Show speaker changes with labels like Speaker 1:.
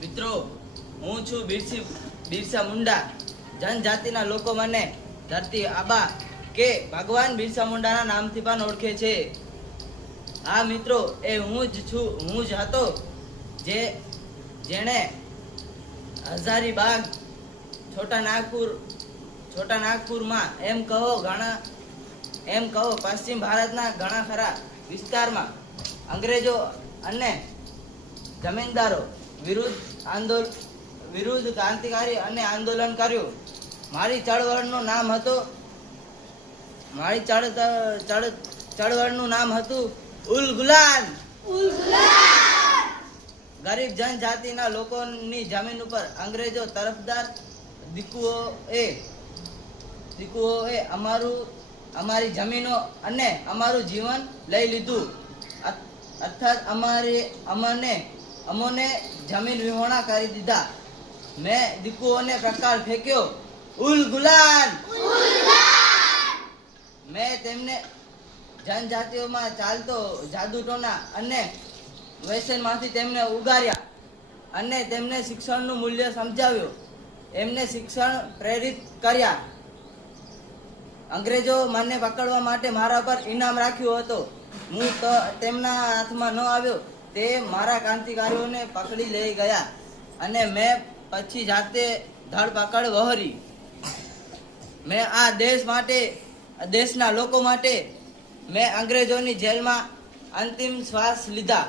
Speaker 1: મિત્રો, હું છું બિરસી બિરસા મુંડા. જનજાતિના લોકો મને ધરતી આબા કે ભગવાન બિરસા મુંડાના નામથી પણ ઓળખે છે. હા, મિત્રો, એ હું જ છું, હું જ હતો, જે જેણે હજારીબાગ છોટા નાગપુર છોટા નાગપુરમાં એમ કહો ઘણા એમ કહો પશ્ચિમ ભારતના ઘણા ખરા વિસ્તારમાં અંગ્રેજો અને જમીનદારો વિરુદ્ધ આંદોલન વિરુદ્ધ ક્રાંતિકારી અને આંદોલન કર્યું. મારી ચળવળનું નામ હતું મારી ચળ ચળ ચળવળનું નામ હતું ઉલ ગુલાન ગરીબ જનજાતિના લોકોની જમીન ઉપર અંગ્રેજો તરફદાર દીકુઓએ દીકુઓએ અમારું અમારી જમીનો અને અમારું જીવન લઈ લીધું. અર્થાત અમારી અમને અમોને જમીન વિહોણા કરી દીધા. મેં દીકુઓને પ્રકાર ફેંક્યો. ઉલ ગુલાન મેં તેમને જનજાતિઓમાં ચાલતો જાદુટોના અને વ્યસનમાંથી તેમને ઉગાર્યા અને તેમને શિક્ષણનું મૂલ્ય સમજાવ્યું. એમને શિક્ષણ પ્રેરિત કર્યા. અંગ્રેજો મને પકડવા માટે મારા પર ઇનામ રાખ્યું હતું. હું તો તેમના હાથમાં ન આવ્યો. તે મારા ક્રાંતિકારીઓને પકડી લઈ ગયા અને મેં પછી જાતે ધરપકડ વહરી. મેં આ દેશ માટે, દેશના લોકો માટે મેં અંગ્રેજોની જેલમાં અંતિમ શ્વાસ લીધા.